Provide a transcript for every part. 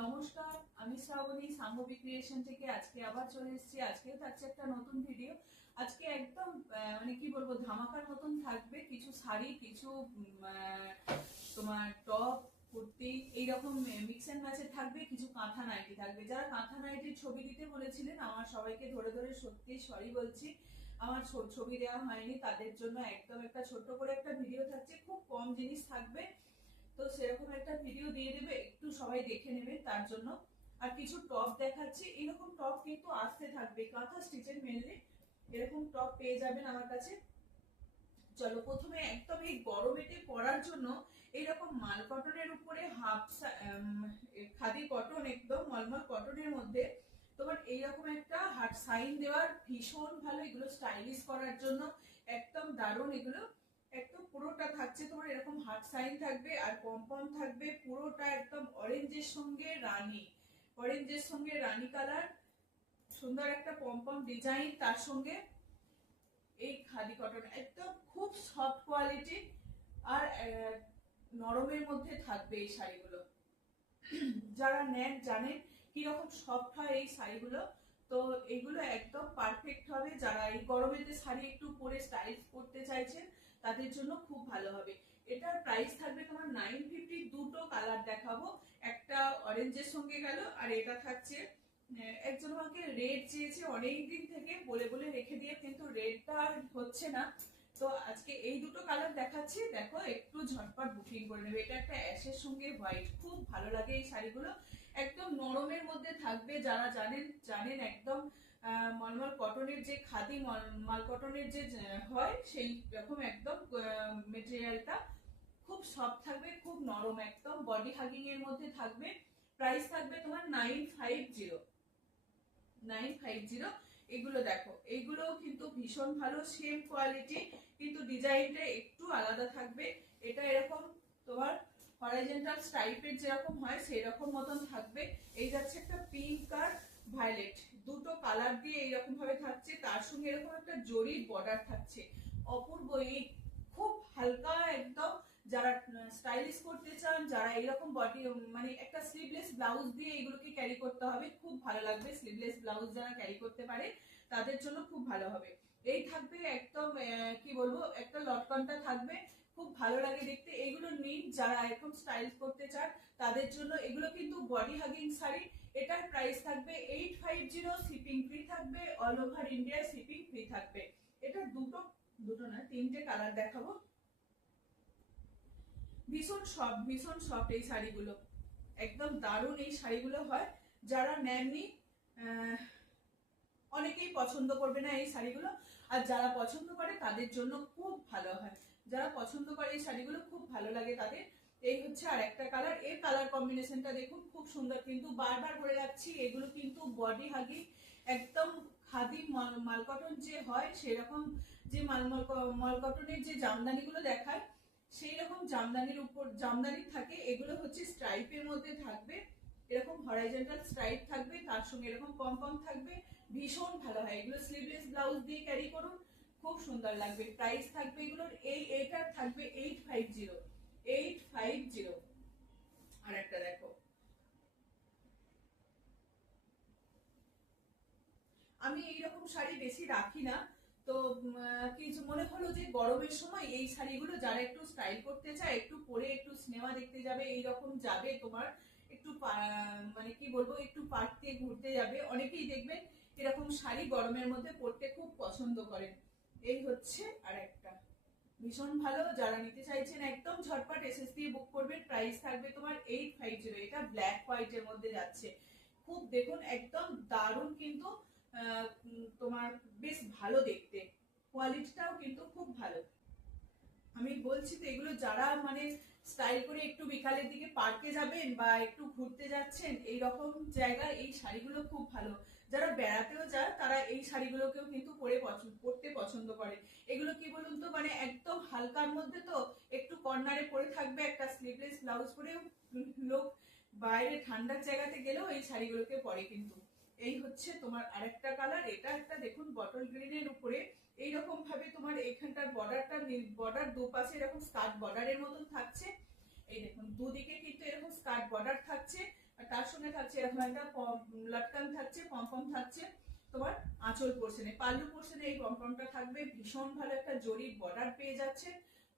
নমস্কার, আমি শ্রাবণী সাম্ভবী ক্রিয়েশন থেকে আজকে আবার চলে এসেছি। আজকেও থাকছে একটা নতুন ভিডিও। আজকে একদম মানে কি বলবো, ধামাকার মতন থাকবে। কিছু শাড়ি, কিছু তোমার টপ, কুর্তি, এইরকম মিক্স অ্যান্ড ম্যাচে থাকবে। কিছু কাঁথা নাইটি থাকবে। যারা কাঁথা নাইটির ছবি দিতে বলেছিলেন, আমার সবাইকে ধরে ধরে সত্যি সরি বলছি, আমার ছবি দেওয়া হয়নি। তাদের জন্য একদম একটা ছোট্ট করে একটা ভিডিও থাকছে, খুব কম জিনিস থাকবে, তো সেরকম একটা ভিডিও দিয়ে দেবে, একটু সবাই দেখে নেবে তার জন্য। আর কিছু টপ দেখাচ্ছি, এরকম টপ কিন্তু আসতে থাকবে, কাঁথা স্টিচের মেনলি এরকম টপ পেয়ে যাবেন আমার কাছে। চলো, প্রথমে একদম এই গরমেতে পরার জন্য এইরকম মাল কটনের উপরে খাদি কটন, একদম মলমল কটনের মধ্যে তোমার এইরকম একটা হার্ট সাইন দেওয়ার ভীষণ ভালো। এগুলো স্টাইলিশ করার জন্য একদম দারুণ। এগুলো একদম পুরোটা থাকছে তোমার এরকম হার্ট সাইন থাকবে, আর পম্পম থাকবে পুরোটা একদম অরেঞ্জের সঙ্গে রানী কালার, সুন্দর একটা পম্পম ডিজাইন, তার সঙ্গে এই খাদি কটন একদম খুব সফট কোয়ালিটি আর নরমের মধ্যে থাকবে এই শাড়িগুলো। যারা নেন জানেন কিরকম সফট হয় এই শাড়িগুলো, তো এগুলো একদম পারফেক্ট হবে। যারা এই গরমেতে শাড়ি একটু পরে স্টাইল করতে চাইছেন তাদের জন্য খুব ভালো হবে। এটার প্রাইস থাকবে তোমার 950। দুটো কালার দেখাবো, একটা অরেঞ্জের সঙ্গে গেল, আর এটা থাকছে একজন আমাকে রেড চেয়েছে অনেকদিন থেকে, বলে বলে রেখে দিয়ে, কিন্তু রেডটা আর হচ্ছে না। তো আজকে এই দুটো কালার দেখাচ্ছি, দেখো একটু ঝটপট বুকিং করে নেবে। এটা একটা অ্যাশের সঙ্গে হোয়াইট, খুব ভালো লাগে এই শাড়িগুলো, একদম নরমের মধ্যে থাকবে। যারা জানেন জানেন একদম মলমল কটনের যে খাদি মাল কটনের যে হয়, সেই রকম একদম মেটেরিয়ালটা খুব সফট থাকবে, খুব নরম, একদম বডি হাগিং এর মধ্যে থাকবে। প্রাইস থাকবে তোমার 950। এগুলো দেখো, এগুলো কিন্তু ভীষণ ভালো, সেম কোয়ালিটি, কিন্তু ডিজাইনটা একটু আলাদা থাকবে। এটা এরকম তোমার হরাইজন্টাল স্ট্রাইপের যেরকম হয় সেই রকম মতন থাকবে। এই যাচ্ছে একটা পিঙ্ক আর ভায়োলেট, দুটো কালার দিয়ে এইরকম ভাবে থাকছে, তার সঙ্গে এরকম একটা জরির বর্ডার থাকছে, অপূর্ব। এই খুব হালকা একদম। যারা স্টাইলিশ করতে চান, যারা এইরকম বডি মানে একটা স্লিভলেস ব্লাউজ দিয়ে এগুলোকে ক্যারি করতে হবে, খুব ভালো লাগবে। স্লিভলেস ব্লাউজ যারা ক্যারি করতে পারে তাদের জন্য খুব ভালো হবে। এই থাকবে একদম কি বলবো, একটা লটকনটা থাকবে, খুব ভালো লাগে দেখতে। এইগুলো নিন, যারা এরকম স্টাইল করতে চান তাদের জন্য। এগুলো কিন্তু বডি হাগিং শাড়ি। এটার প্রাইস থাকবে 850। শিপিং ফ্রি থাকবে, all over India shipping free থাকবে। এটা দুটো না, তিনটে কালার দেখাবো। ভীষণ সফট এই শাড়িগুলো, একদম দারুণ এই শাড়িগুলো হয়। যারা নেননি অনেকেই পছন্দ করবে না এই শাড়িগুলো, আর যারা পছন্দ করে তাদের জন্য খুব ভালো হয়। যারা পছন্দ করে এই শাড়িগুলো খুব ভালো লাগে তাদের। এই হচ্ছে আর একটা কালার, এর কালার কম্বিনেশনটা দেখুন, খুব সুন্দর। কিন্তু বারবার বলে রাখছি, এগুলো কিন্তু বডি হাগি, একদম খাদি মালকটন যে হয় সেরকম, যে মালকটনের যে জামদানিগুলো দেখায় সেই রকম জামদানির উপর জামদানি থাকে। এগুলো হচ্ছে স্ট্রাইপের মধ্যে থাকবে, এরকম হরাইজন্টাল স্ট্রাইপ থাকবে, তার সঙ্গে এরকম পম থাকবে, ভীষণ ভালো হয়। এগুলো স্লিভলেস ব্লাউজ দিয়ে ক্যারি করুন, খুব সুন্দর লাগবে। প্রাইস থাকবে এগুলোর এইটার থাকবে 850। আর একটা দেখো, আমি এইরকম শাড়ি বেশি রাখি না, তো কিছু মনে হলো যে গরমের সময় এই শাড়িগুলো যারা একটু স্টাইল করতে চায়, একটু পরে একটু সিনেমা দেখতে যাবে, এইরকম যাবে তোমার একটু মানে কি বলবো, একটু পার্কে ঘুরতে যাবে, অনেকেই দেখবেন এরকম শাড়ি গরমের মধ্যে পরতে খুব পছন্দ করেন। এই হচ্ছে আর একটা, ভীষণ ভালো। যারা নিতে চাইছেন একদম ঝটপট এসএস দিয়ে বুক করবেন। প্রাইস থাকবে তোমার 850। এটা ব্ল্যাক হোয়াইট এর মধ্যে যাচ্ছে, খুব দেখুন একদম দারুণ, কিন্তু তোমার বেশ ভালো দেখতে, কোয়ালিটিটাও কিন্তু খুব ভালো। আমি বলছি তো, এগুলো যারা মানে স্টাইল করে একটু বিকালের দিকে পার্কে যাবেন বা একটু ঘুরতে যাচ্ছেন, এই রকম জায়গায় এই শাড়িগুলো খুব ভালো। যারা বেড়াতেও যায় তারা এই শাড়িগুলোকেও কিন্তু পরতে পছন্দ করে। এগুলো কি বলুন তো, মানে একদম হালকার মধ্যে, তো একটু কর্নারে পরে থাকবে, একটা স্লিভলেস ব্লাউজ পরেও লোক বাইরে ঠান্ডার জায়গাতে গেলেও এই শাড়িগুলোকে পরে কিন্তু। এই হচ্ছে তোমার আরেকটা কালার, এটা একটা দেখুন বটল গ্রিনের উপরে এইরকম ভাবে তোমার এখানটার বর্ডার দুপাশে এরকম স্কার্ট বর্ডারের মতন থাকছে। এই দেখুন দুদিকে কিন্তু এরকম স্কার্ট বর্ডার থাকছে, আর তার সঙ্গে থাকছে এরকম একটা লটকান থাকছে, পমপম থাকছে তোমার আঁচল পোর্শনে। পাল্লু পোর্শনে এই পমপমটা থাকবে, ভীষণ ভালো একটা জরির বর্ডার পেয়ে যাচ্ছে,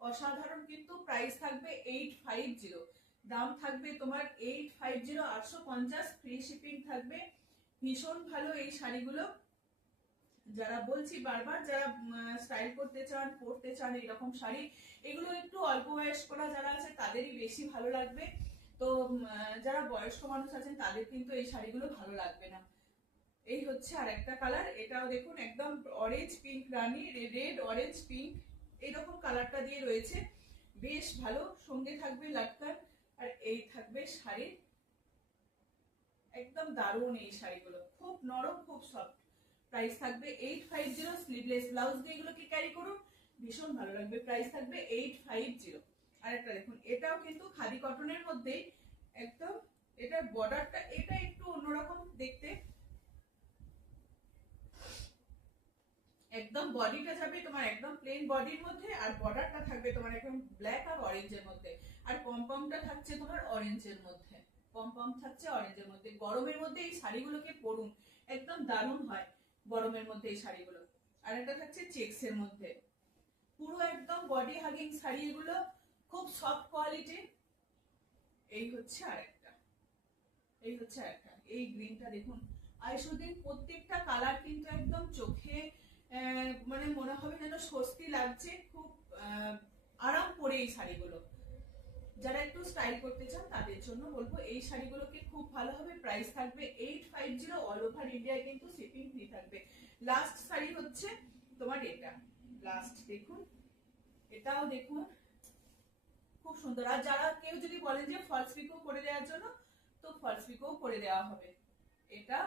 অসাধারণ। কিন্তু প্রাইস থাকবে 850, দাম থাকবে তোমার 850, 850, ফ্রি শিপিং থাকবে। ভীষণ ভালো এই শাড়িগুলো। যারা বলছি বারবার, যারা স্টাইল করতে চান, পরতে চান এরকম শাড়ি, এগুলো একটু অল্প বয়স্করা যারা আছে তাদেরই বেশি ভালো লাগবে। তো যারা বয়স্ক মানুষ আছেন তাদের কিন্তু এই শাড়িগুলো ভালো লাগবে না। এই হচ্ছে আর একটা কালার, এটাও দেখুন একদম অরেঞ্জ পিঙ্ক রানী, রেড অরেঞ্জ পিঙ্ক এইরকম কালারটা দিয়ে রয়েছে, বেশ ভালো। সঙ্গে থাকবে লাটকান, আর এই থাকবে শাড়ি। একদম দারুণ এই শাড়িগুলো, খুব নরম, খুব সফট। প্রাইস থাকবে 850, স্লিভলেস ব্লাউজ দিয়ে এগুলোকে ক্যারি করুন, ভীষণ ভালো লাগবে। প্রাইস থাকবে 850। আর একটা দেখুন, এটাও কিন্তু খাদি কটনের মধ্যেই একদম, এটার বর্ডারটা এটা একটু অন্যরকম দেখতে, একদম বডিটা যাবে তোমার একদম প্লেন বডির মধ্যে, আর বর্ডারটা থাকবে তোমার একদম ব্ল্যাক আর অরেঞ্জের মধ্যে, আর পমপমটা থাকছে তোমার অরেঞ্জের মধ্যে, পমপম থাকছে অরেঞ্জের মধ্যে। গরমের মধ্যে এই শাড়িগুলোকে পরুন, একদম দারুণ হয় গরমের মধ্যে এই শাড়িগুলো। আর একটা থাকছে চেক্সের মধ্যে, পুরো একদম বডি হাগিং শাড়ি এগুলো, খুব সফট কোয়ালিটি। এই হচ্ছে আরেকটা, এই হচ্ছে আরেকটা, এই গ্রিনটা দেখুন আইসুদিন, প্রত্যেকটা কালার কিন্তু একদম চোখে মানে মনে হবে যেন স্বস্তি লাগছে, খুব আরাম পরে এই শাড়িগুলো। যারা একটু স্টাইল করতে চান তাদের জন্য বলবো এই শাড়িগুলোকে খুব ভালো হবে। প্রাইস থাকবে 850, অল ওভার ইন্ডিয়ায় কিন্তু শিপিং ফ্রি থাকবে। লাস্ট শাড়ি হচ্ছে তোমার এটা, লাস্ট দেখুন, এটাও দেখুন খুব সুন্দর। আর যারা কেউ যদি বলেন যে ফলস পিকো করে দেওয়ার জন্য, তো ফলস পিকো করে দেওয়া হবে। এটা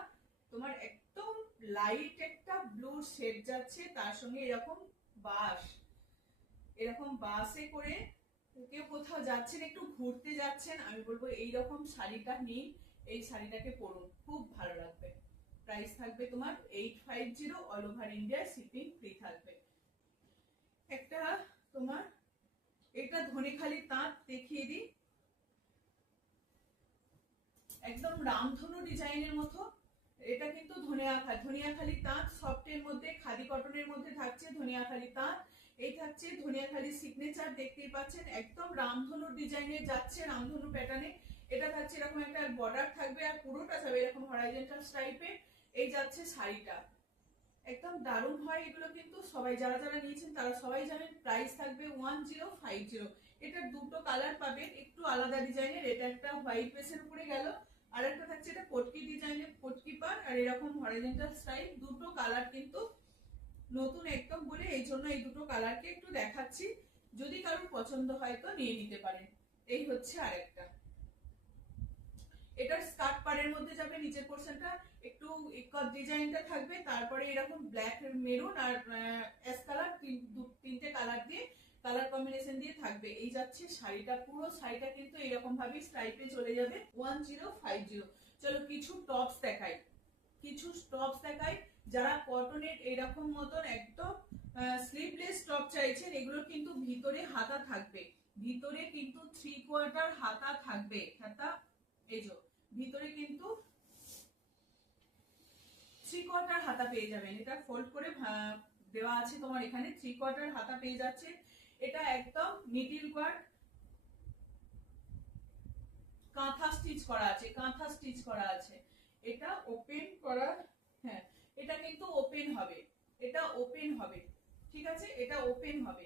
তোমার একদম লাইট একটা ব্লু শেড যাচ্ছে, তার সঙ্গে এরকম বাস, এরকম বাসে করে কেউ কোথাও যাচ্ছেন, একটু ঘুরতে যাচ্ছেন, আমি বলবো এইরকম শাড়িটা নিন, এই শাড়িটাকে পরুন, খুব ভালো লাগবে। প্রাইস থাকবে তোমার 850, all over India shipping free থাকবে। একটা তোমার এটা ধনেখালি তাঁত দেখিয়ে দিই, একদম রামধনু ডিজাইনের মতো। এটা কিন্তু ধনিয়াখালি তাঁত, সফটের মধ্যে, খাদি কটনের মধ্যে থাকছে ধনিয়াখালি তাঁত। এই থাকছে ধনিয়াখালি সিগনেচার, দেখতেই পাচ্ছেন একদম রামধনু ডিজাইনে যাচ্ছে, রামধনু প্যাটার্নে। এটা থাকছে এরকম একটা বর্ডার থাকবে, আর পুরোটা যাবে এরকম হরাইজন্টাল টাইপের। এই যাচ্ছে শাড়িটা, একদম দারুণ হয় এগুলো, কিন্তু সবাই যারা যারা নিয়েছেন তারা সবাই জানেন। প্রাইস থাকবে 1050। এটার দুটো কালার পাবেন, একটু আলাদা ডিজাইনের, এটা একটা হোয়াইট বেসের উপরে গেল, আর একটা থাকছে এটা পটকি ডিজাইনের, পটকি পার, আর এরকম হরিজন্টাল স্টাইল। দুটো কালার কিন্তু নতুন একদম বলে এই জন্য এই দুটো কালারকে একটু দেখাচ্ছি, যদি কারোর পছন্দ হয় তো নিয়ে নিতে পারেন। এই হচ্ছে আরেকটা, এটার স্কার্ট পাড়ের মধ্যে যাবে, নিচের পোর্শনটা একটু ইকট ডিজাইনটা থাকবে, তারপরে এরকম ব্ল্যাক মেরুন আর অ্যাশ কালার, তিনটে কালার দিয়ে, কালার কম্বিনেশন দিয়ে থাকবে। এই যাচ্ছে শাড়িটা, পুরো শাড়িটা কিন্তু এরকম ভাবে স্ট্রাইপে চলে যাবে। 1050। চলো কিছু টপস দেখাই, কিছু টপস দেখাই। যারা কটনের এরকম মতন একদম স্লিভলেস টপ চাইছেন, এগুলো কিন্তু ভিতরে হাতা থাকবে, ভিতরে কিন্তু 3/4 হাতা থাকবে, হাতা এই যে ভিতরে কিন্তু 3/4 হাতা পেয়ে যাবেন। এটা ফোল্ড করে দেওয়া আছে তোমার, এখানে 3/4 হাতা পেয়ে যাচ্ছে। এটা একদম নিডল ওয়ার্ক, কাঁথা স্টিচ করা আছে, কাঁথা স্টিচ করা আছে। এটা ওপেন করা, হ্যাঁ এটা কিন্তু ওপেন হবে, এটা ওপেন হবে, ঠিক আছে, এটা ওপেন হবে।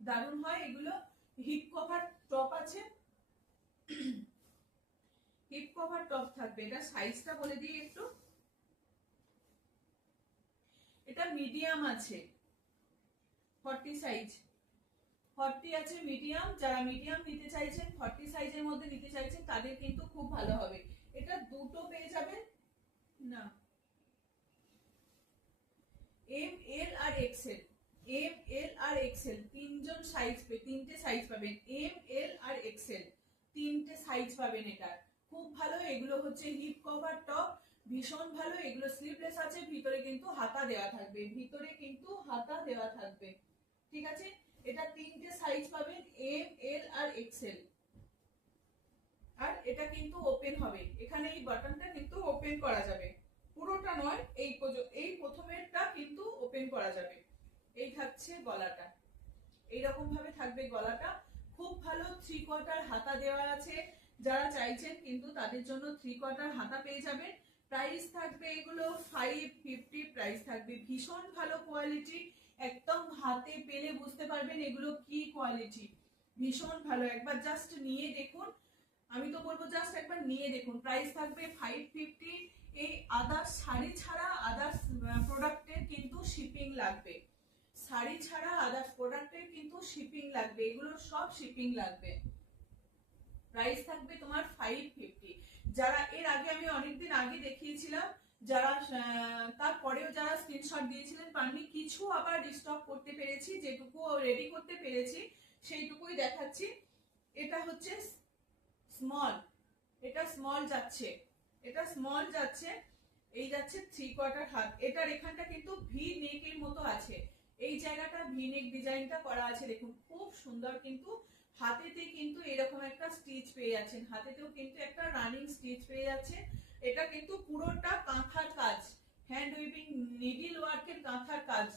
দারুণ হয় এগুলো। হিপ কভার টপ আছে, হিপ কভার টপ থাকবে। এটা সাইজটা বলে দিই একটু, এটা মিডিয়াম আছে, 40 সাইজ, 40 আছে মিডিয়াম। যারা মিডিয়াম নিতে চাইছেন, 40 সাইজের মধ্যে নিতে চাইছেন, তাদের কিন্তু খুব ভালো হবে। এটা দুটো পেয়ে যাবেন না, এম এল আর এক্সেল, এম এল আর এক্সেল তিনজন সাইজ তিনটে সাইজ পাবেন, এম এল আর এক্সেল তিনটে সাইজ পাবেন। এটা খুব ভালো। এগুলো হচ্ছে হিপ কভার টপ, ভীষণ ভালো। এগুলো স্লিভলেস আছে, ভিতরে কিন্তু হাতা দেওয়া থাকবে, ভিতরে কিন্তু হাতা দেওয়া থাকবে, ঠিক আছে। এটা তিনটে সাইজ পাবেন, এম এল আর এক্সেল। ওপেন হবে, এখানে এই বাটনটা কিন্তু ওপেন করা যাবে, পুরোটা নয়, এই প্রথমেরটা কিন্তু ওপেন করা যাবে। এই থাকছে গলাটা, এইরকম ভাবে থাকবে গলাটা। খুব ভালো 3/4 হাতা দেওয়া আছে, যারা চাইছেন কিন্তু তাদের জন্য 3/4 হাতা পেয়ে যাবেন। প্রাইস থাকবে এগুলো 550 প্রাইস থাকবে। ভীষণ ভালো কোয়ালিটি, একদম হাতে পেলে বুঝতে পারবেন এগুলো কি কোয়ালিটি, ভীষণ ভালো। একবার জাস্ট নিয়ে দেখুন, আমি তো বলবো জাস্ট একবার নিয়ে দেখুন। প্রাইস থাকবে 550। এই আদার্স শাড়ি ছাড়া আদার্স প্রোডাক্টের কিন্তু শিপিং লাগবে, শাড়ি ছাড়া আদার্স প্রোডাক্টের কিন্তু শিপিং লাগবে, এগুলো সব শিপিং লাগবে। প্রাইস থাকবে তোমার 550। যারা এর আগে আমি অনেকদিন আগে দেখিয়েছিলাম, যারা তারপরেও যারা স্ক্রিনশট দিয়েছিলেন পাননি, কিছু আবার রিস্টক করতে পেরেছি, যেটুকু রেডি করতে পেরেছি সেইটুকুই দেখাচ্ছি। এটা হচ্ছে স্মল, এটা স্মল যাচ্ছে, এটা স্মল যাচ্ছে, এই যাচ্ছে 3/4 হাত। এটার এখানটা কিন্তু ভি নেকের মতো আছে, এই জায়গাটা ভি নেক ডিজাইনটা করা আছে, দেখুন খুব সুন্দর। কিন্তু হাতেতে কিন্তু এরকম একটা স্টিচ পেয়ে যাচ্ছেন, হাতেতেও কিন্তু একটা রানিং স্টিচ পেয়ে যাচ্ছে। এটা কিন্তু পুরোটা কাঁথার কাজ, হ্যান্ড উইভিং নিডল ওয়ার্কের কাঁথার কাজ,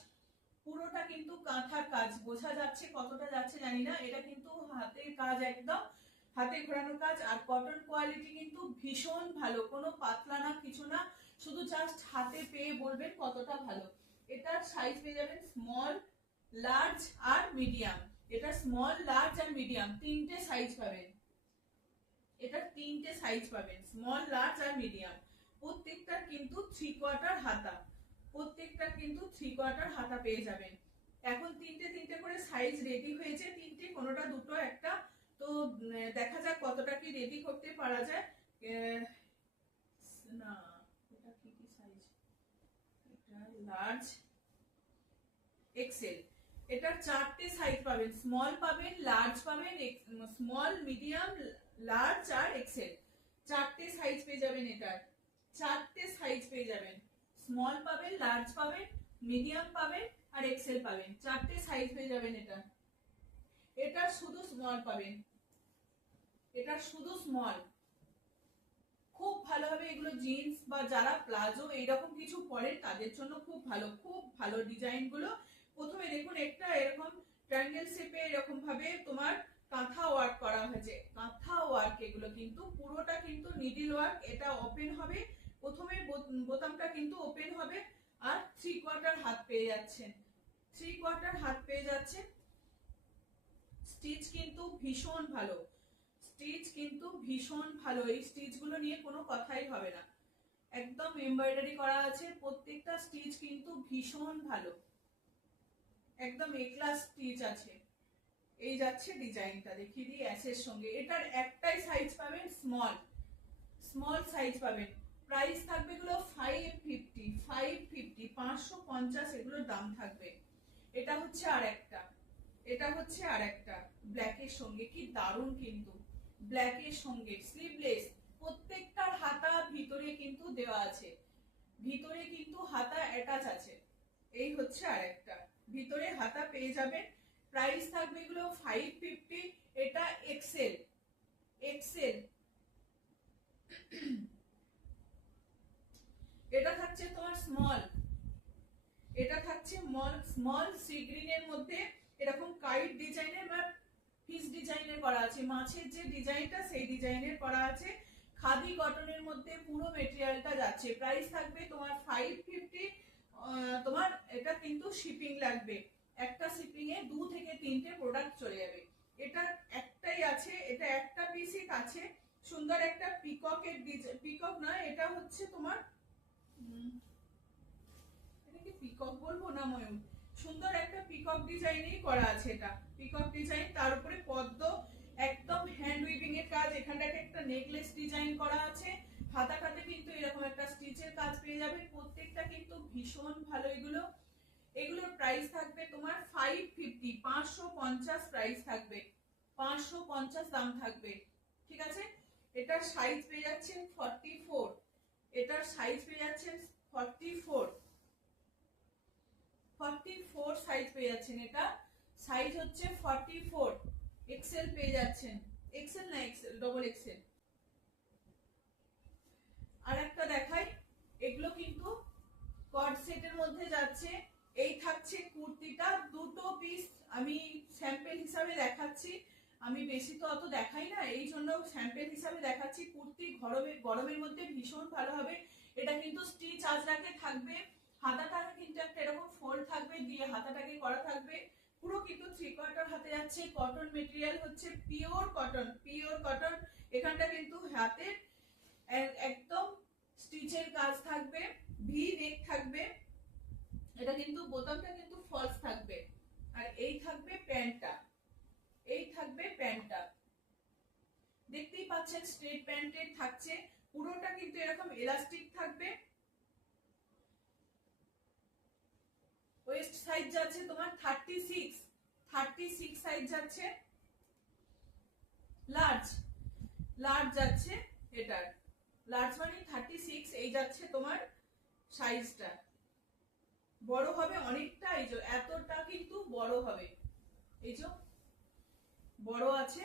পুরোটা কিন্তু কাঁথার কাজ। বোঝা যাচ্ছে কতটা যাচ্ছে জানি না, এটা কিন্তু হাতের কাজ, একদম হাতে ঘোরানো কাজ। আর কটন কোয়ালিটি কিন্তু ভীষণ ভালো, কোনো পাতলা না কিছু না, শুধু জাস্ট হাতে পেয়ে বলবেন কতটা ভালো। এটার সাইজ পেয়ে যাবেন স্মল, লার্জ আর মিডিয়াম। এটা স্মল, লার্জ আর মিডিয়াম তিনটে সাইজ পাবেন, এটা তিনটে সাইজ পাবেন, স্মল, লার্জ আর মিডিয়াম। প্রত্যেকটার কিন্তু 3/4 হাতা, প্রত্যেকটার কিন্তু 3/4 হাতা পেয়ে যাবেন। এখন তিনটে তিনটে করে সাইজ রেডি হয়েছে, তিনটে, কোনোটা দুটো একটা, তো দেখা যাক কতটা কি রেডি করতে পারা যায়। না এটা কি কি সাইজ, এটা লার্জ, এক্সেল, এটা চারটে সাইজ পাবেন, স্মল পাবেন, লার্জ পাবেন, স্মল, মিডিয়াম, লার্জ আর এক্সেল, চারটে সাইজ পেয়ে যাবেন। এটার চারটে সাইজ পেয়ে যাবেন, স্মল পাবেন, লার্জ পাবেন, মিডিয়াম পাবেন আর এক্সেল পাবেন, চারটে সাইজ পেয়ে যাবেন। এটা শুধু স্মল পাবেন, এটা শুধু স্মল। খুব ভালো হবে এগুলো জিন্স বা যারা প্লাজো এইরকম কিছু পরেন তাদের জন্য খুব ভালো, খুব ভালো ডিজাইন গুলো। প্রথমে দেখুন একটা এরকম ট্রায়াঙ্গেল শেপে এরকম ভাবে তোমার কাঁথা ওয়ার্ক করা হয়েছে, কাঁথা ওয়ার্ক, এগুলো কিন্তু পুরোটা কিন্তু নিডল ওয়ার্ক। এটা ওপেন হবে, প্রথমে বোতামটা কিন্তু ওপেন হবে, আর 3/4 হাত পেয়ে যাচ্ছেন, 3/4 হাত পেয়ে যাচ্ছেন। স্টিচ কিন্তু ভীষণ ভালো, স্টিচ কিন্তু ভীষণ ভালো, এই স্টিচ গুলো নিয়ে কোনো কথাই হবে না, একদম এমব্রয়ডারি করা আছে, প্রত্যেকটা স্টিচ কিন্তু ভীষণ ভালো, একদম এ ক্লাস স্টিচ আছে। এই যাচ্ছে ডিজাইনটা, দেখিয়ে দিই অ্যাশের সঙ্গে। এটার একটাই সাইজ পাবেন স্মল, স্মল সাইজ পাবেন। প্রাইস থাকবে এগুলো 550, 550 এগুলোর দাম থাকবে। এটা হচ্ছে আর একটা, এটা হচ্ছে আর একটা ব্ল্যাকের সঙ্গে, কি দারুণ কিন্তু, ব্ল্যাকের সঙ্গে স্লিভলেস, প্রত্যেকটার হাতা ভিতরে কিন্তু দেওয়া আছে, ভিতরে কিন্তু হাতা অ্যাটাচ আছে। এই হচ্ছে আর একটা, ভিতরে হাতা পেয়ে যাবেন। প্রাইস থাকবে এগুলো 550। এটা এক্সেল, এক্সেল। এটা থাকছে তোমার স্মল, এটা থাকছে স্মল সি গ্রিনের মধ্যে এরকম কাইট ডিজাইনের বা ফিস ডিজাইনের করা আছে, মাছের যে ডিজাইনটা সেই ডিজাইনের করা আছে। খাদি কটনের মধ্যে পুরো মেটেরিয়ালটা যাচ্ছে। প্রাইস থাকবে তোমার 550। তোমার এটা কিন্তু শিপিং লাগবে, একটা শিপিং এ 2 থেকে 3টে প্রোডাক্ট চলে যাবে। এটা একটাই আছে, এটা একটা পিসই আছে, সুন্দর একটা পিককের ডিজাইন, পিকক না এটা হচ্ছে তোমার, এটাকে পিকক বলবো না ময়ূর, সুন্দর একটা পিকক ডিজাইনেই করা আছে। এটা পিকক ডিজাইন, তার উপরে পদ্ম, একদম হ্যান্ড উইভিং এর কাজ। এখানটাতে একটা নেকলেস ডিজাইন করা আছে, হাতাটাতে কিন্তু এরকম একটা স্টিচের কাজ পেয়ে যাবে। প্রত্যেকটা কিন্তু ভীষণ ভালো এগুলো। এগুলোর প্রাইস থাকবে তোমার 550, 550 প্রাইস থাকবে, 550 দাম থাকবে, ঠিক আছে। এটার সাইজ পেয়ে যাচ্ছেন 44, এটার সাইজ পেয়ে যাচ্ছেন 44, 44 সাইজ পেয়ে যাচ্ছেন। এটা সাইজ হচ্ছে 44, এক্সেল পেয়ে যাচ্ছেন, এক্সেল না এক্সেল, ডবল এক্সেল। আমি বেশি তো অত দেখাই না, এই জন্য স্যাম্পল হিসাবে দেখাচ্ছি। কুর্তি গরমের মধ্যে ভীষণ ভালো হবে। এটা কিন্তু স্টিচ আজরাকে থাকবে, হাতাটাকে কিন্তু একটা এরকম ফোল্ড থাকবে, দিয়ে হাতাটাকে করা থাকবে। পুরো কিন্তু 3/4 হাতে যাচ্ছে। কটন মেটেরিয়াল হচ্ছে পিওর কটন, পিওর কটন। এখানটা কিন্তু হাতে একদম স্টিচের কাজ থাকবে, ভি নেক থাকবে। এটা কিন্তু বোতামটা কিন্তু ফলস থাকবে। আর এই থাকবে প্যান্টটা, এই থাকবে প্যান্টটা, দেখতেই পাচ্ছেন স্ট্রেট প্যান্টের থাকছে। পুরোটা কিন্তু এরকম এলাস্টিক থাকবে। ওয়েস্ট সাইজ যাচ্ছে তোমার 36 সাইজ যাচ্ছে। লার্জ যাচ্ছে, এটার লার্জ মানে 36, এই যাচ্ছে তোমার সাইজটা। বড় হবে অনেকটা, এই যে এতটা কিন্তু বড় হবে, এই যে বড় আছে,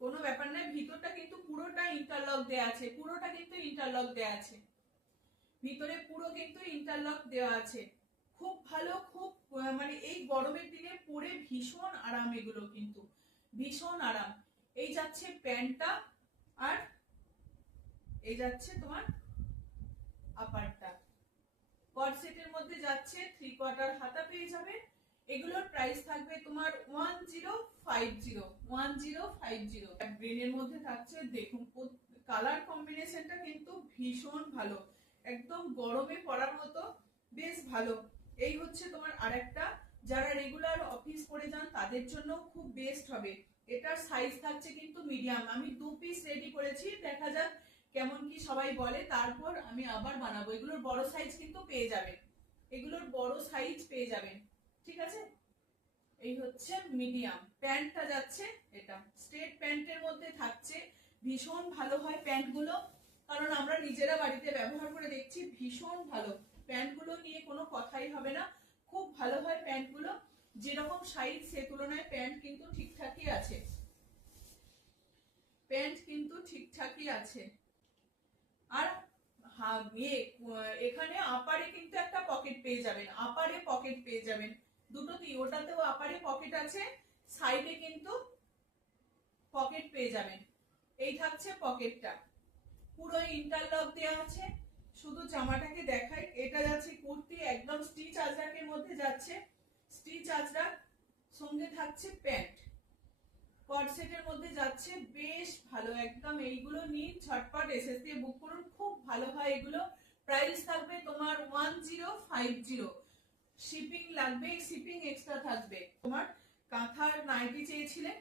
কোনো ব্যাপার না। ভিতরটা কিন্তু পুরোটা ইন্টারলক দেয়া আছে, পুরোটা কিন্তু ইন্টারলক দেয়া আছে, ভিতরে পুরো কিন্তু ইন্টারলক দেওয়া আছে। খুব ভালো, খুব মানে এই গরমের দিনে পরে ভীষণ আরাম, এগুলো কিন্তু ভীষণ আরাম। এই যাচ্ছে প্যান্টটা, আর এই যাচ্ছে তোমার আপারটা। কট সেটের মধ্যে যাচ্ছে, 3/4 হাতা পেয়ে যাবে। এগুলোর প্রাইস থাকবে তোমার 1050। গ্রিনের মধ্যে থাকছে, দেখুন কালার কম্বিনেশনটা কিন্তু ভীষণ ভালো, একদম গরমে পরার মতো, বেশ ভালো। এই হচ্ছে তোমার আরেকটা, যারা রেগুলার অফিস করে যান তাদের জন্য খুব বেস্ট হবে। এটার সাইজ থাকছে কিন্তু মিডিয়াম। আমি 2 পিস রেডি করেছি, দেখা যাক কেমন কি সবাই বলে, তারপর আমি আবার বানাবো। এগুলোর বড় সাইজ কিন্তু পেয়ে যাবেন, এগুলোর বড় সাইজ পেয়ে যাবেন, ঠিক আছে। এই হচ্ছে মিডিয়াম। প্যান্টটা যাচ্ছে, এটা স্ট্রেট প্যান্টের মধ্যে থাকছে। ভীষণ ভালো হয় প্যান্টগুলো, কারণ আমরা নিজেরা বাড়িতে ব্যবহার করে দেখছি, ভীষণ ভালো প্যান্টগুলো নিয়ে কোনো কথাই হবে না, খুব ভালো হয় প্যান্টগুলো। যেরকম সাইজ সে তুলনায় প্যান্ট কিন্তু ঠিকঠাকই আছে, প্যান্ট কিন্তু ঠিকঠাকই আছে। আর এখানে আপারে কিন্তু একটা পকেট পেয়ে যাবেন, আপারে পকেট পেয়ে যাবেন দুটোতেই। ওটাতেও আপারে পকেট আছে, সাইডে কিন্তু পকেট পেয়ে যাবেন। এই থাকছে পকেটটা, পুরো ইন্টারলক দেওয়া আছে। শুধু জামাটাকে দেখাই, এটা যাচ্ছে কুর্তি, একদম স্টিচ আজরাকের মধ্যে যাচ্ছে, স্টিচ আজরাক, সঙ্গে থাকছে প্যান্ট। কট সেটের মধ্যে যাচ্ছে, বেশ ভালো একদম। এইগুলো নিয়ে ঝটপট এসএস দিয়ে বুক করুন, খুব ভালো হয় এগুলো। প্রাইস থাকবে তোমার 1050। শিপিং লাগবে, শিপিং এক্সট্রা থাকবে। তোমার কাঁথার নাইটি চেয়েছিলেন,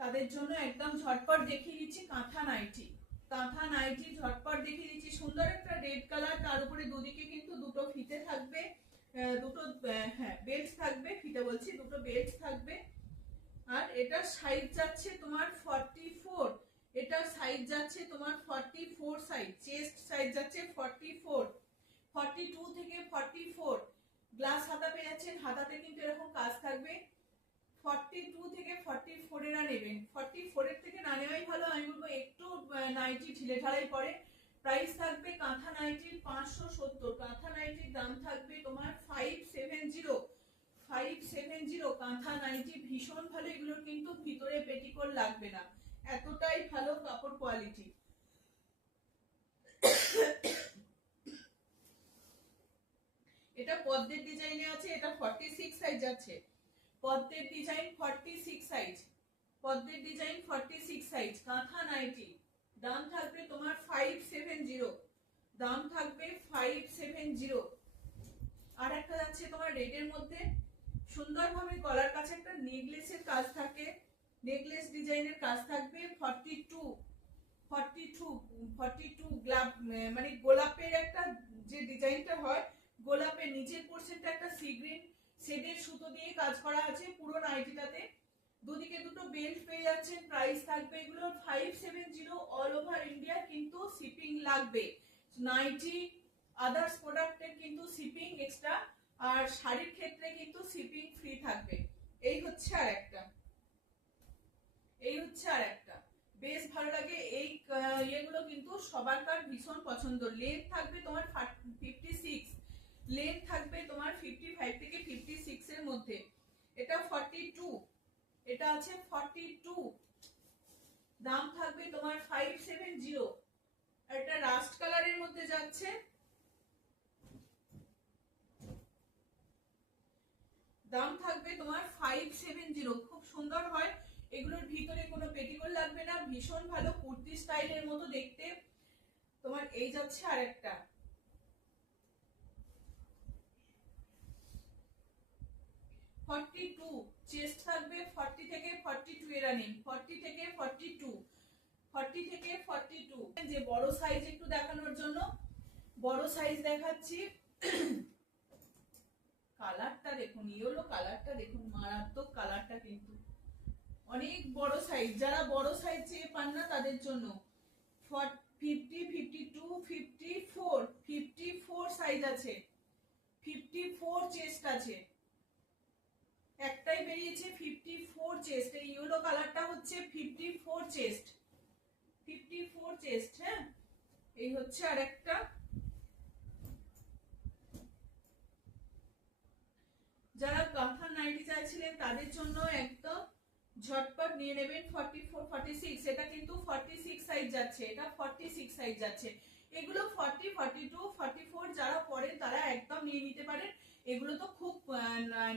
তাদের জন্য একদম ঝটপট দেখিয়ে দিচ্ছি কাঁথা নাইটি। কাঁথা নাইটি ঝটপট দেখিয়ে দিচ্ছি। সুন্দর একটা রেড কালার, তার উপরে দুদিকে কিন্তু দুটো ফিতে থাকবে, দুটো বেল্ট থাকবে, ফিতে বলছি, দুটো বেল্ট থাকবে। আর এটার সাইজ যাচ্ছে তোমার 44, এটার সাইজ যাচ্ছে তোমার 44 সাইজ, চেস্ট সাইজ যাচ্ছে 44, 42 থেকে 44। গ্লাস হাতা পেয়ে যাচ্ছেন, হাতাতে কিন্তু এরকম কাজ থাকবে। 42 থেকে 44 এরা নেবেন, 44 এর থেকে না নেওয়াই ভালো, আমি বলবো। একটু নাইটি ঢিলে ঢালাই পরে। প্রাইস থাকবে কাঁথা নাইটির 570, কাঁথা নাইটির দাম থাকবে তোমার 570। কাঁথা নাইটি ভীষণ ভালো, এগুলোর কিন্তু ভিতরে পেটিকোট লাগবে না, এতটাই ভালো কাপড় কোয়ালিটি। এটা পদ্মের ডিজাইনে আছে, এটা 46 সাইজ যাচ্ছে। পদ্মের ডিজাইন 46 সাইজ, পদ্মের ডিজাইন 46 সাইজ। কাঁথা নাইটি দাম থাকবে তোমার 570, দাম থাকবে 570। আর একটা যাচ্ছে তোমার রেডের মধ্যে, সুন্দরভাবে গলার কাছে একটা নেকলেসের কাজ থাকে, নেকলেস ডিজাইনের কাজ থাকবে। 42 মানে গোলাপের একটা যে ডিজাইনটা হয়, গোলাপের নিচের পোরশনটা একটা সি গ্রিন শেডের সুতো দিয়ে কাজ করা আছে পুরো নাইটিটাতে। দুদিকে দুটো বেল্ট পেয়ে যাচ্ছেন। প্রাইস থাকবে এগুলো 570 অল ওভার ইন্ডিয়া, কিন্তু শিপিং লাগবে। নাইটি আদার্স প্রোডাক্টের কিন্তু শিপিং এক্সট্রা, আর শাড়ির ক্ষেত্রে কিন্তু শিপিং ফ্রি থাকবে। এই হচ্ছে আর একটা, এই হচ্ছে আর একটা, বেশ ভালো লাগে। এই ইয়েগুলো কিন্তু সবারকার ভীষণ পছন্দ। লেন্থ থাকবে তোমার 56, লেন্থ থাকবে তোমার 55 থেকে 56 এর মধ্যে। এটা 42, এটা আছে 42, দাম থাকবে তোমার 570। একটা রাস্ট কালারের মধ্যে যাচ্ছে, দাম থাকবে তোমার 570। খুব সুন্দর হয় এগুলোর, ভিতরে কোনো পেটিকোট লাগবে না, ভীষণ ভালো কুর্তি স্টাইলের মতো দেখতে। তোমার এই যাচ্ছে আরেকটা, চেস্ট থাকবে 40 থেকে 42 এর রানিং, 40 থেকে 42, 40 থেকে 42। যে বড় সাইজ একটু দেখানোর জন্য বড় সাইজ দেখাচ্ছি। কালারটা দেখুন, ইয়েলো কালারটা দেখুন, মারাত্মক কালারটা, কিন্তু অনেক বড় সাইজ। যারা বড় সাইজ চেয়ে পান না তাদের জন্য 50, 52, 54, 54 সাইজ আছে, 54 চেস্ট আছে, একটাই বেরিয়েছে 54 চেস্ট। এই ইয়েলো কালারটা হচ্ছে 54 চেস্ট, 54 চেস্ট। হ্যাঁ, এই হচ্ছে আরেকটা। যারা কাঁথা নাইটি চাইছিলেন তাদের জন্য একদম ঝটপট নিয়ে নেবেন 44, 46। এটা কিন্তু 46 সাইজ যাচ্ছে, এটা 46 সাইজ যাচ্ছে। এগুলো 40, 42, 44 যারা পরেন তারা একদম নিয়ে নিতে পারেন। এগুলো তো খুব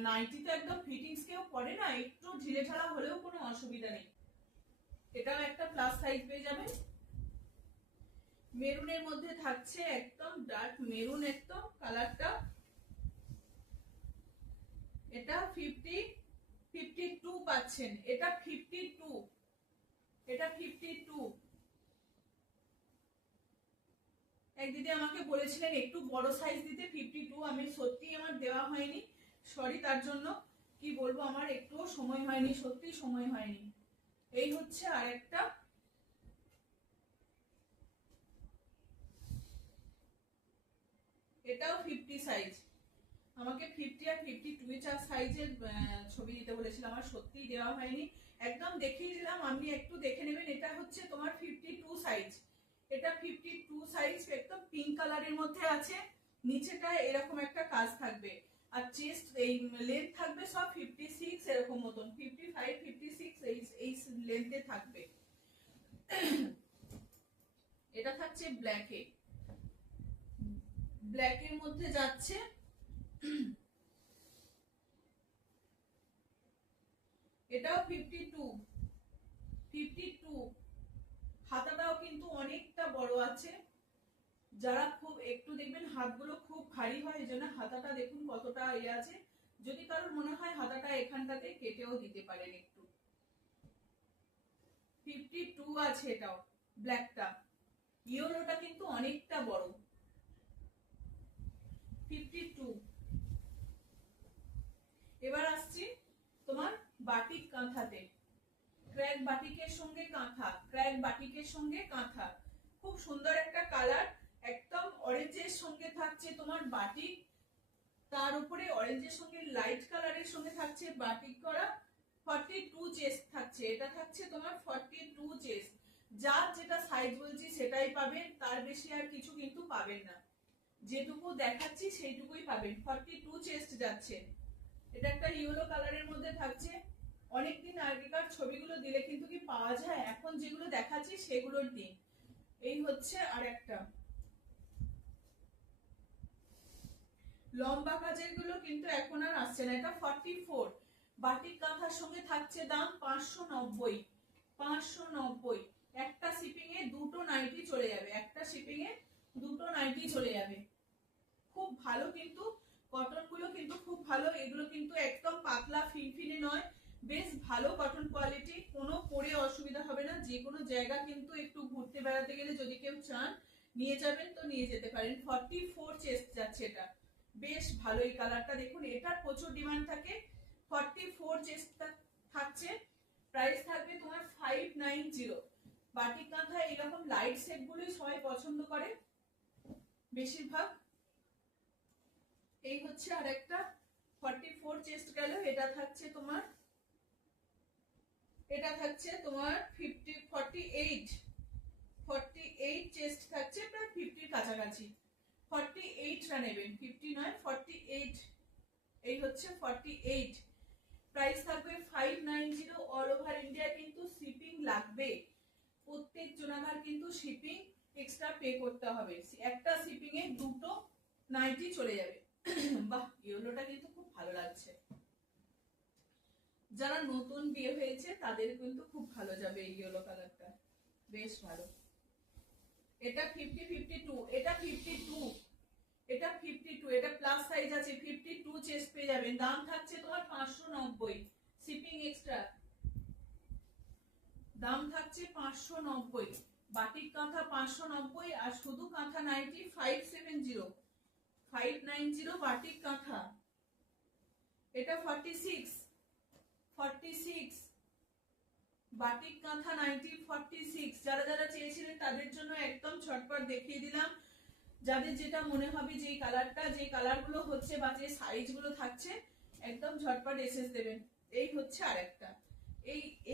নাইটি তো একদম ফিটিংস কেউ পরে না, একটু ঢিলে ঢালা হলেও কোনো অসুবিধা নেই। এটাও একটা প্লাস সাইজ পেয়ে যাবেন। মেরুনের মধ্যে থাকছে একদম ডার্ক মেরুন, একদম কালারটা। এটা 52 পাচ্ছেন, এটা 52, এটা 52। এক দিদি আমাকে বলেছিলেন একটু বড় সাইজ দিতে 52, আমি সত্যি আমার দেওয়া হয়নি, সরি তার জন্য। কি বলবো, আমার একটুও সময় হয়নি, সত্যি সময় হয়নি। এই হচ্ছে আরেকটা, এটাও 50 সাইজ। আমাকে 50 আর 52 সাইজের ছবি দিতে বলেছিল, আমার সত্যিই দেওয়া হয়নি, একদম দেখিয়ে দিলাম, আপনি একটু দেখে নেবেন। এটা হচ্ছে তোমার 52 সাইজ, এটা 52 সাইজ, একদম পিঙ্ক কালারের মধ্যে আছে। নিচেটা এরকম একটা কাজ থাকবে, আর চেস্ট এই লেন্থ থাকবে সব 56 এরকম মতন, 55, 56 এই লেন্থে থাকবে। এটা থাকছে ব্ল্যাকে, ব্ল্যাকের মধ্যে যাচ্ছে। এটাও 52, হাতাটাও কিন্তু অনেকটা বড় আছে। যারা খুব একটু দেখবেন হাতগুলো খুব ভারী হয়, এই জন্য হাতাটা দেখুন কতটা ইয়ে আছে। যদি কারোর মনে হয় হাতাটা এখানটাতে কেটেও দিতে পারেন একটু। 52 আছে এটাও, ব্ল্যাকটা। ইয়েলোটা কিন্তু অনেকটা বড়, 52। এবার আসছি তোমার বাটিক কাঁথাতে, ক্র্যাক বাটিকের সঙ্গে কাঁথা, ক্র্যাক বাটিকের সঙ্গে কাঁথা, খুব সুন্দর একটা কালার। একদম অরেঞ্জের সঙ্গে থাকছে তোমার বাটিক, তার উপরে অরেঞ্জের সঙ্গে লাইট কালারের সঙ্গে থাকছে বাটিক করা। 42 চেস্ট থাকছে, এটা থাকছে তোমার 42 চেস্ট। যার যেটা সাইজ বলছি সেটাই পাবেন, তার বেশি আর কিছু কিন্তু পাবেন না, যেটুকু দেখাচ্ছি সেইটুকুই পাবেন। 42 চেস্ট যাচ্ছে। এটা একটা ইয়েলো কালারের মধ্যে থাকছে। অনেকদিন আগেকার ছবিগুলো দিলে কিন্তু কি পাওয়া যায়, এখন যেগুলো দেখাচ্ছি সেগুলোর দিন। এই হচ্ছে আর একটা লম্বা কাজের গুলো কিন্তু এখন আর আসছে না। এটা 44 বাটিক কাঁথার সঙ্গে থাকছে দাম 590, 590। একটা শিপিং এ দুটো নাইটি চলে যাবে, একটা শিপিং এ দুটো নাইটি চলে যাবে। খুব ভালো, কিন্তু কটন গুলো কিন্তু খুব ভালো, এগুলো কিন্তু একদম পাতলা ফিনফিনে নয়, বেশ ভালো কটন কোয়ালিটি, কোনো পরে অসুবিধা হবে না। যে কোনো জায়গা কিন্তু একটু ঘুরতে বেড়াতে গেলে যদি কেউ চান নিয়ে যাবেন তো নিয়ে যেতে পারেন। 44 চেস্ট যাচ্ছে, এটা বেশ ভালো। এই কালারটা দেখুন, এটার প্রচুর ডিমান্ড থাকে। 44 চেস্ট থাকছে, প্রাইস থাকবে তোমার 590। বাটিক কাঁথা এরকম লাইট সেট গুলোই সবাই পছন্দ করে বেশিরভাগ। এই হচ্ছে আর একটা 44 চেস্ট গেল। এটা থাকছে তোমার 48 চেস্ট থাকছে, প্রায় 50 কাছাকাছি। 48টা নেবেন, 50 নয় 48। এই হচ্ছে 48। প্রাইস থাকবে 590। অল ওভার ইন্ডিয়া কিন্তু শিপিং লাগবে, প্রত্যেক জনাধার কিন্তু শিপিং এক্সট্রা পে করতে হবে। একটা শিপিং এ দুটো নাইটি চলে যাবে। বাহ, ইয়েলোটা কিন্তু খুব ভালো লাগছে, যারা নতুন বিয়ে হয়েছে তাদের কিন্তু খুব ভালো যাবে এই ইয়েলো কালারটা, বেশ ভালো। এটা 50-52, এটা 52, এটা 52, এটা প্লাস সাইজ আছে, 52 চেস্ট পেয়ে যাবেন। দাম থাকছে তোমার 590, শিপিং এক্সট্রা, দাম থাকছে 590। বাটিক কাঁথা 590 আর শুধু কাঁথা নাইটি 570, 590 বাটিক কাঁথা। এটা 46, 46 বাটিক কাঁথা নাইটি 46। যারা যারা চেয়েছিলেন তাদের জন্য একদম ঝটপট দেখিয়ে দিলাম। যাদের যেটা মনে হবে যে কালারটা, যে কালারগুলো হচ্ছে বা যে সাইজগুলো থাকছে, একদম ঝটপট এসএস দেবেন। এই হচ্ছে আরেকটা,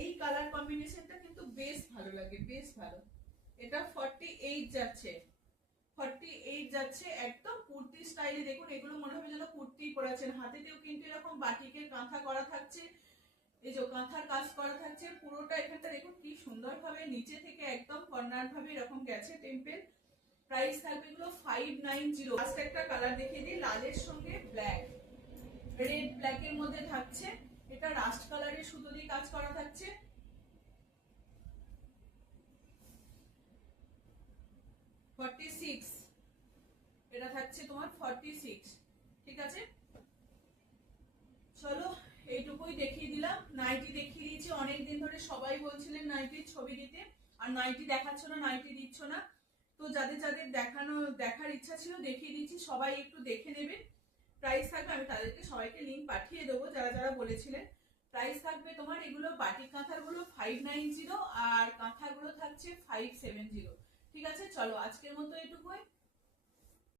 এই কালার কম্বিনেশনটা কিন্তু বেশ ভালো লাগে, বেশ ভালো। এটা 48 যাচ্ছে, 48 যাচ্ছে, একদম কুর্তি স্টাইলে। দেখুন এগুলো মনে হবে যেন কুর্তি পরেছেন। হাতেতেও কিন্তু এরকম বাটিকের কাঁথা করা থাকছে, এই যে কাঁথার কাজ করা থাকছে পুরোটা। এখানটা দেখুন কি সুন্দর ভাবে নিচে থেকে একদম কর্নার ভাবে এরকম গেছে টেম্পেল। প্রাইস থাকবে এগুলো 590। লাস্ট একটা কালার দেখিয়ে দিই, লালের সঙ্গে ব্ল্যাক, রেড ব্ল্যাকের মধ্যে থাকছে। এটা রাস্ট কালারের সুতো দিয়ে কাজ করা থাকছে। এটা থাকছে তোমার 46, ঠিক আছে। চলো এইটুকুই দেখিয়ে দিলাম, নাইটি দেখিয়ে দিয়েছি। অনেকদিন ধরে সবাই বলছিলেন নাইটির ছবি দিতে, আর নাইটি দেখাচ্ছ না, নাইটি দিচ্ছ না। তো যাদের যাদের দেখার ইচ্ছা ছিল দেখিয়ে দিচ্ছি, সবাই একটু দেখে নেবে। প্রাইস থাকবে, আমি তাদেরকে সবাইকে লিঙ্ক পাঠিয়ে দেবো যারা যারা বলেছিলেন। প্রাইস থাকবে তোমার এগুলো বাটিক কাঁথাগুলো 590 আর কাঁথাগুলো থাকছে 570, ঠিক আছে। চলো আজকের মতো এটুকুই।